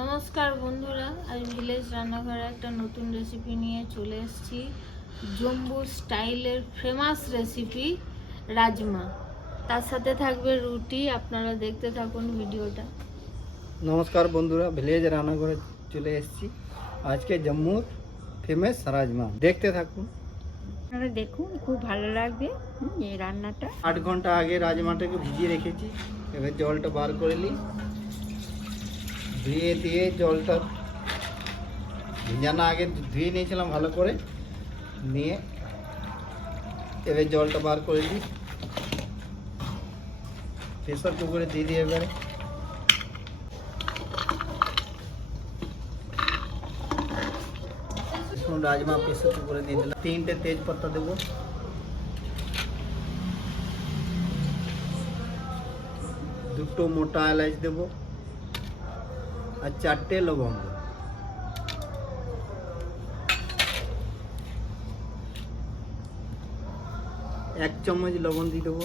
নমস্কার বন্ধুরা আজ ভিলেজ রান্নাঘরে একটা নতুন রেসিপি নিয়ে চলে এসেছি। জম্বু স্টাইলের ফেমাস রেসিপি রাজমা। তার সাথে থাকবে রুটি আপনারা দেখতে থাকুন ভিডিওটা। নমস্কার বন্ধুরা ভিলেজ রান্নাঘরে চলে এসেছি। আজকে জম্মুর ফেমাস রাজমা। দেখতে থাকুন। আপনারা দেখুন, খুব ভালো লাগবে এই রান্নাটা। আট ঘণ্টা আগে রাজমাটাকে ভিজিয়ে রেখেছি, এবার জলটা বার করে নিই। ধুয়ে দিয়ে জলটা ভিজানো আগে ধুয়ে নিয়েছিলাম ভালো করে, নিয়ে এবার জলটা বার করে দিই। প্রেসার কুকারে দিয়ে দিই এবারে। রাজমা প্রেসার কুকারে দিয়ে দিলাম তিনটে তেজপাতা দেবো দুটো মোটা এলাচ দেব আর চারটে লবঙ্গ এক চামচ লবণ দিয়ে দেবো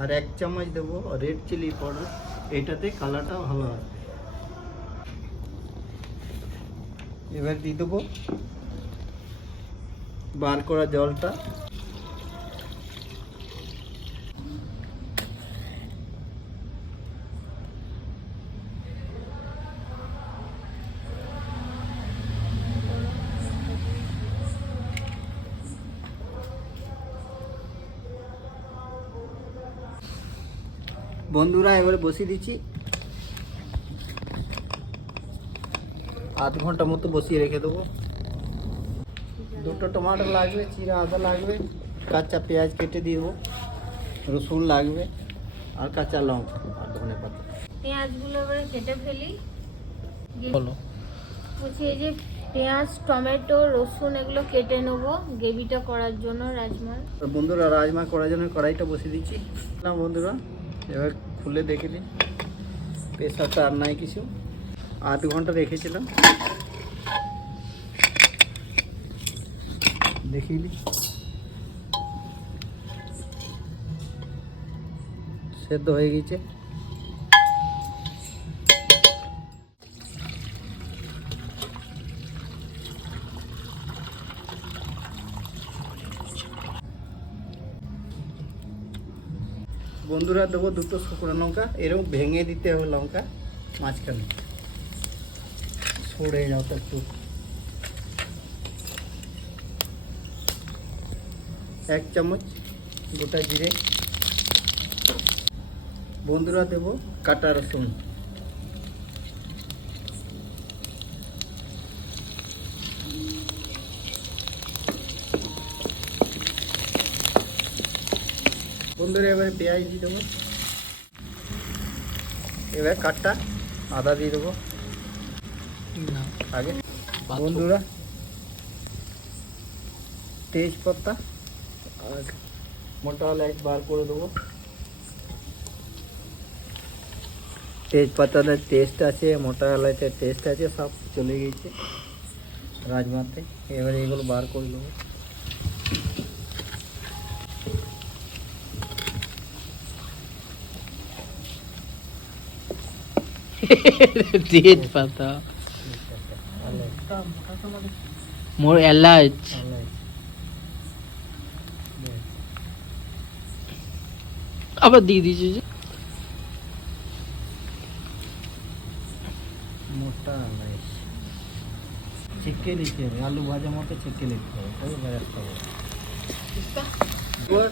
আর এক চামচ দেবো রেড চিলি পাউডার এটাতে কালারটা ভালো হবে এবার দিয়ে দেবো বার করা জলটা। বন্ধুরা এবারে বসিয়ে দিচ্ছি। আধ ঘণ্টা মতো বসিয়ে রেখে দেবো। দুটো টমাটো লাগবে চিরা আদা লাগবে কাঁচা পেঁয়াজ কেটে দেবো রসুন লাগবে আর কাঁচা লঙ্কা আর ধনে পাতা। পেঁয়াজগুলো এবারে কেটে ফেলি। বলো। বলছি এই যে পেঁয়াজ টমেটো রসুন এগুলো কেটে নেব গ্রেভিটা করার জন্য রাজমার। আর বন্ধুরা রাজমা করার জন্য কড়াইটা বসিয়ে দিচ্ছি। না বন্ধুরা এবার খুলে দেখে নিই। প্রেশারটা আর নাই কিছু। আধ ঘণ্টা রেখেছিলাম দেখিয়ে সেদ্ধ হয়ে গেছে। বন্ধুরা, দেবো দুটো শুকনো লঙ্কা, এরকম ভেঙে দিতে হবে লঙ্কা মাঝখানে। ছড়ে যাও তো একটু। এক চামচ গোটা জিরে। বন্ধুরা দেবো কাটা রসুন। বন্ধুরা এবারে পেঁয়াজ দিয়ে দেবো। এবার কাটটা আদা দিয়ে দেবো। আগে। বন্ধুরা তেজপাতা। আর মোটা লাইট বার করে দেবো। তেজপাতার টেস্ট আছে মোটা এলাচের টেস্ট আছে সব চলে গেছে। রাজমাতে। এবারে এগুলো বার করে দেবো। তেজ পাতা মোর এলাচ আবার দিয়ে দিয়েছে যে মোটা এলাচ ছেঁকে নিতে হবে আলু ভাজা মতো ছেঁকে নিতে হবে তবে বেরাতে হবে এবার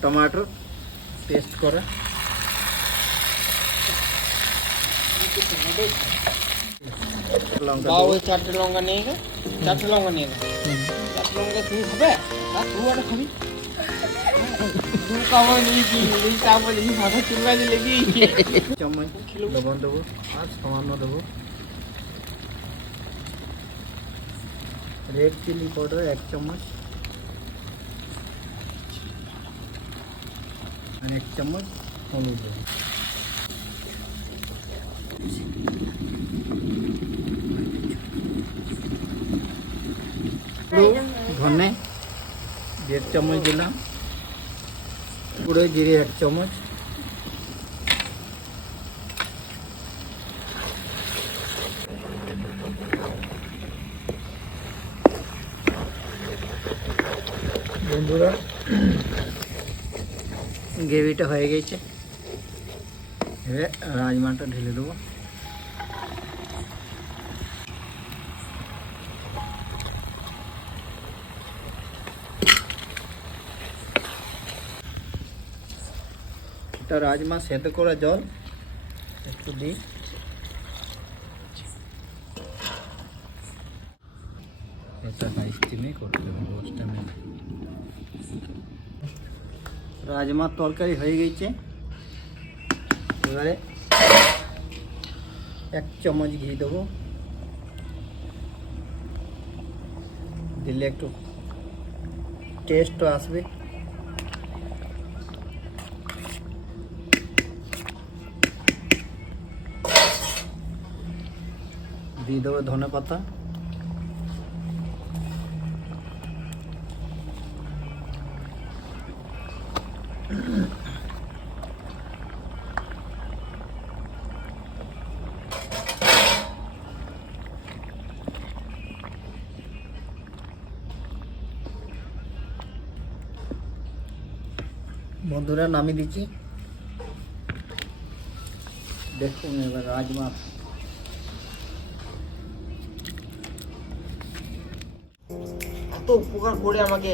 টমাটো পেস্ট করা লঙ্কা। চারটে লঙ্কা নিয়ে গে চারটে লঙ্কা নিয়ে গে চারটে লঙ্কা তুই খাবে? হ্যাঁ তুই একটা খাবি। তুই খাব নিয়েছি এই তারপর দেখি মাথা চুলকা দিলে কি? চামচ লবণ দেবো আর সামান্য দেবো। রেড চিলি পাউডার এক চামচ। আর এক চামচ হলুদ দেবো। শুকনো ধনে, দেড় চামচ দিলাম। গুঁড়ো জিরে এক চামচ। বন্ধুরা, গ্রেভিটা হয়ে গেছে। রাজমাটা ঢেলে দেবো। এটা রাজমা সেদ্ধ করা জল, একটু দিই। নেই। রাজমার তরকারি হয়ে গেছে। এবারে এক চামচ ঘি দেবো। দিলে একটু টেস্টও আসবে। দিয়ে দেবো ধনে পাতা। বন্ধুরা নামিয়ে দিচ্ছি। দেখুন এবার রাজমা এত উপকার করে আমাকে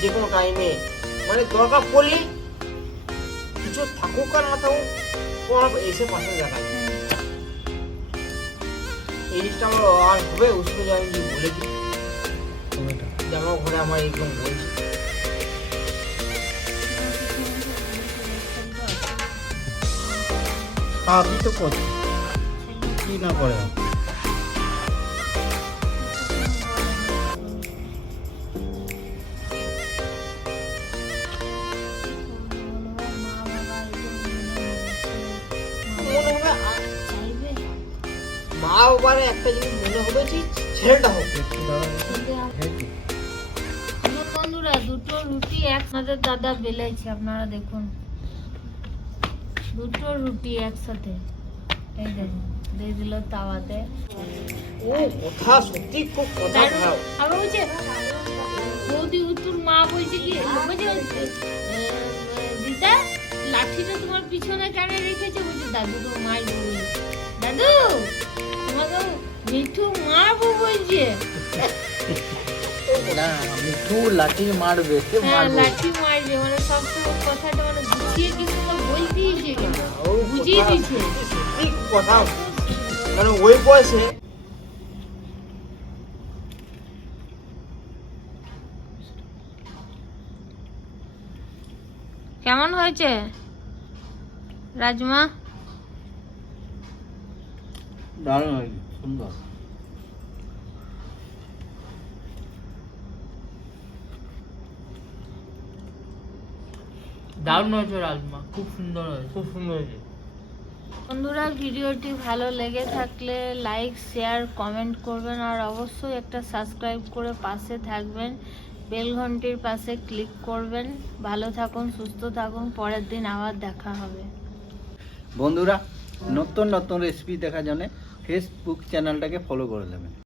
যে কোনো টাইমে মানে দরকার পড়লে কিছু থাকুক আর না থাকুক এসে পাশে দেখায়। এই জিনিসটা আমার আর হবে উষ্ণ আমি যে বলে দিই। আমার ঘরে আমার একদম বলছি আপনি তো করছি কি না করে? মা বাবার একটা জিনিস মনে হবে যে ছেলেটা। আমার বন্ধুরা দুটো রুটি একসাথে দাদা বেলেছে আপনারা দেখুন দুটো রুটি একসাথে এই দেখুন দিয়ে দিল তাওয়াতে ও কথা সত্যি খুব কথা। খারাপ বলছে বৌদি তোর মা বলছে কি বলছে দিদা লাঠিটা তোমার পিছনে কেন রেখেছে বলছে দাদু তো বলছে। দাদু মিঠু মারবো বলছে। না মিঠু লাঠি মারবে কে হ্যাঁ মারবে। লাঠি মারবে মানে কথাটা মানে বুঝিয়ে কথা। মানে ওই বয়সে কেমন হয়েছে? রাজমা? দারুণ হয়েছে সুন্দর। দারুণ হয়েছে রাজমা খুব সুন্দর হয়েছে। খুব সুন্দর হয়েছে। বন্ধুরা ভিডিওটি ভালো লেগে থাকলে লাইক শেয়ার কমেন্ট করবেন আর অবশ্যই একটা সাবস্ক্রাইব করে পাশে থাকবেন। বেল ঘন্টির পাশে ক্লিক করবেন। ভালো থাকুন সুস্থ থাকুন পরের দিন আবার দেখা হবে। বন্ধুরা নতুন নতুন রেসিপি দেখার জন্য ফেসবুক চ্যানেলটাকে ফলো করে দেবেন।